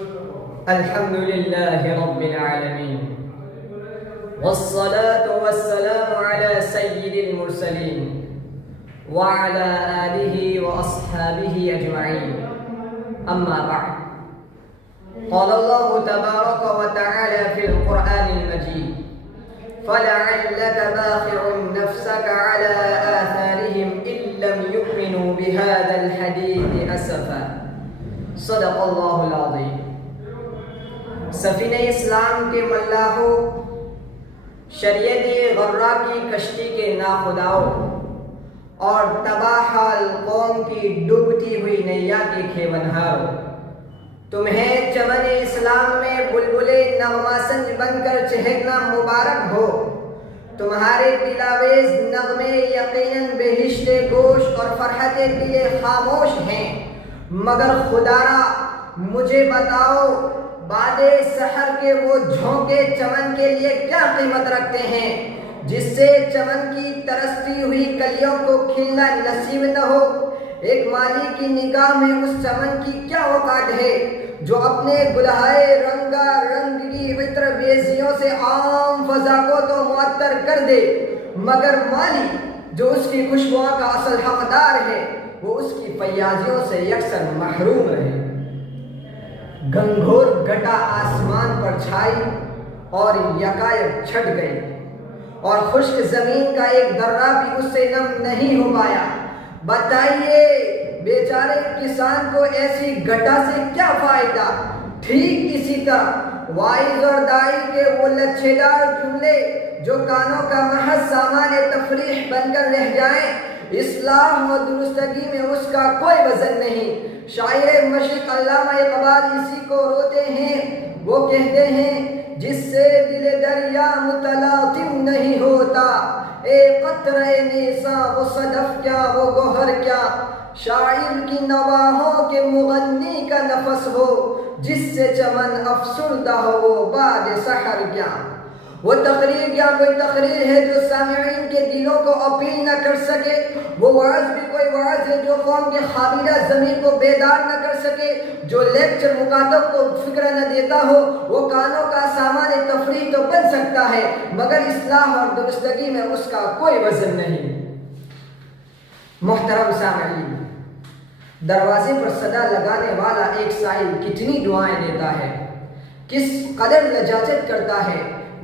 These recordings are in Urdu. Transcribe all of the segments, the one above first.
الحمد لله رب العالمين والصلاة والسلام على سيد المرسلين وعلى آله وأصحابه أجمعين أما بعد قال الله تبارك وتعالى في القرآن المجيد فلعلك باخع نفسك على آثارهم إن لم يؤمنوا بهذا الحديث أسفا صدق الله العظيم. سفینہ اسلام کے ملاحوں، شریعت غرہ کی کشتی کے ناخداؤں اور تباہ حال قوم کی ڈوبتی ہوئی نیا کے کھیونہاروں، تمہیں چمن اسلام میں بلبلے نغمہ سنج بن کر چہکنا مبارک ہو. تمہارے دلاویز نغمے یقیناً بہشت گوش اور فرحت دل خاموش ہیں، مگر خدارا مجھے بتاؤ بعد سحر کے وہ جھونکے چمن کے لیے کیا قیمت رکھتے ہیں جس سے چمن کی ترستی ہوئی کلیوں کو کھلنا نصیب نہ ہو. ایک مالی کی نگاہ میں اس چمن کی کیا اوقات ہے جو اپنے گلہائے رنگا رنگ کی عطر بیزیوں سے عام فضا کو تو معطر کر دے، مگر مالی جو اس کی خوشبوؤں کا اصل حقدار ہے وہ اس کی فیاضیوں سے یکسر محروم رہے. گھنگھور گھٹا آسمان پر چھائی اور یکایک چھٹ گئی، اور خشک زمین کا ایک درہ بھی اس سے نم نہیں ہو پایا. بتائیے بیچارے کسان کو ایسی گھٹا سے کیا فائدہ؟ ٹھیک اسی طرح وائز اور دائی کے وہ لچھے دار جملے جو کانوں کا محض سامان تفریح بن کر رہ جائیں، اصلاح و درستگی میں اس کا کوئی وزن نہیں. شاعر مشرق علامہ اقبال اسی کو روتے ہیں. وہ کہتے ہیں جس سے دل دریا متلاطم نہیں ہوتا، اے قطرہ نیساں وہ صدف کیا وہ گوہر کیا. شاعر کی نواحوں کے مغنی کا نفس ہو جس سے چمن افسردہ ہو وہ بعد سحر کیا. وہ تقریر کیا کوئی تقریر ہے جو سامعین کے دلوں کو اپیل نہ کر سکے. وہ وعظ بھی کوئی وعظ ہے جو قوم کے خابیدہ ضمیر کو بیدار نہ کر سکے. جو لیکچر مخاطب کو فکر نہ دیتا ہو وہ کانوں کا سامان تفریح تو بن سکتا ہے، مگر اصلاح اور درستگی میں اس کا کوئی وزن نہیں. محترم سامعین، دروازے پر صدا لگانے والا ایک سائل کتنی دعائیں دیتا ہے، کس قدر لجاجت کرتا ہے،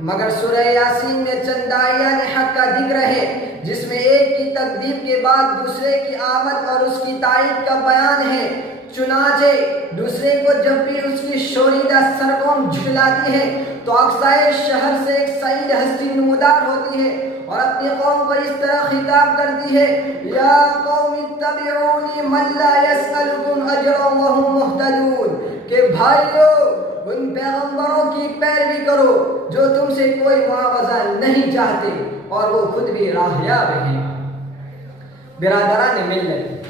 مگر سورہ یاسین میں چند آیات حق کا ذکر ہے جس میں ایک کی تکذیب کے بعد دوسرے کی آمد اور اس کی تائید کا بیان ہے. چنانچہ دوسرے کو جب بھی اس کی شوریدہ سرقوم جھٹلاتی ہے تو اقصائے شہر سے ایک سعید ہستی نمودار ہوتی ہے اور اپنی قوم کو اس طرح خطاب کرتی ہے: یا قوم اتبعونی من لا یسألکم اجرا وهم مہتدون، کہ بھائیو ان پیغمبروں کی پیروی کرو جو تم سے کوئی معاوضہ نہیں چاہتے اور وہ خود بھی راہیاب ہیں. برادران ملت،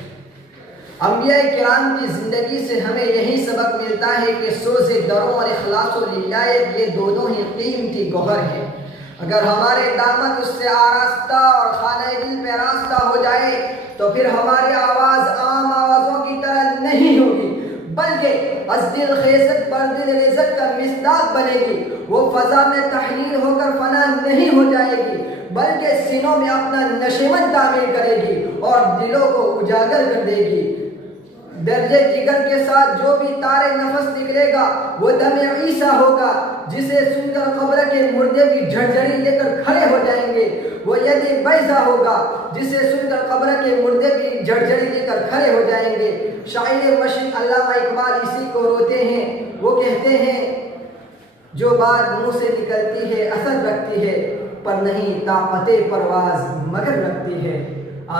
انبیاء کرام کی زندگی سے ہمیں یہی سبق ملتا ہے کہ سوز دروں اور اخلاص و للہیت یہ دونوں ہی قیمتی گوہر ہیں. اگر ہمارے دامن اس سے آراستہ اور خانہ دل پہ راستہ ہو جائے تو پھر ہماری آواز عام آوازوں کی طرح نہیں ہوگی، بلکہ از دل خیزت پر دل رزق کا مصداق بنے گی. وہ فضا میں تحریر ہو کر فنا نہیں ہو جائے گی بلکہ سینوں میں اپنا نشیمن تعمیر کرے گی اور دلوں کو اجاگر کر دے گی. درجے جگر کے ساتھ جو بھی تارے نفس نکلے گا وہ دم عیسیٰ ہوگا جسے سن کر قبر کے مردے بھی جھڑجھڑی لے کر کھڑے ہو جائیں گے. وہ یدی بیضا ہوگا جسے سن کر قبر کے مردے بھی جھڑجھڑی لے کر کھڑے ہو جائیں گے. شاعر مشرق علامہ اقبال اسی کو روتے ہیں. وہ کہتے ہیں جو بات منہ سے نکلتی ہے اثر رکھتی ہے، پر نہیں طاقت پرواز مگر رکھتی ہے.